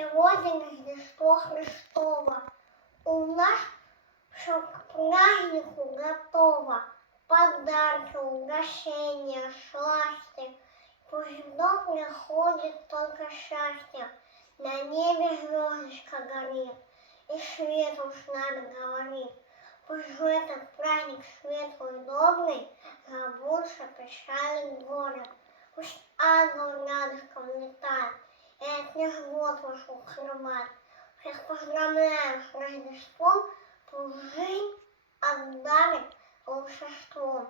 Сегодня Рождество Христово. У нас все к празднику готово. Подарки, угощения, сласти. Пусть в дом приходит только счастье. На небе звездочка горит, и свет уж нами говорит. Пусть в этот праздник светлый и добрый забудется печальный горе. Пусть ангел рядышком летает, и от них год ваш укрывает. Всех поздравляю с Рождеством, пусть жизнь отдарит волшебством.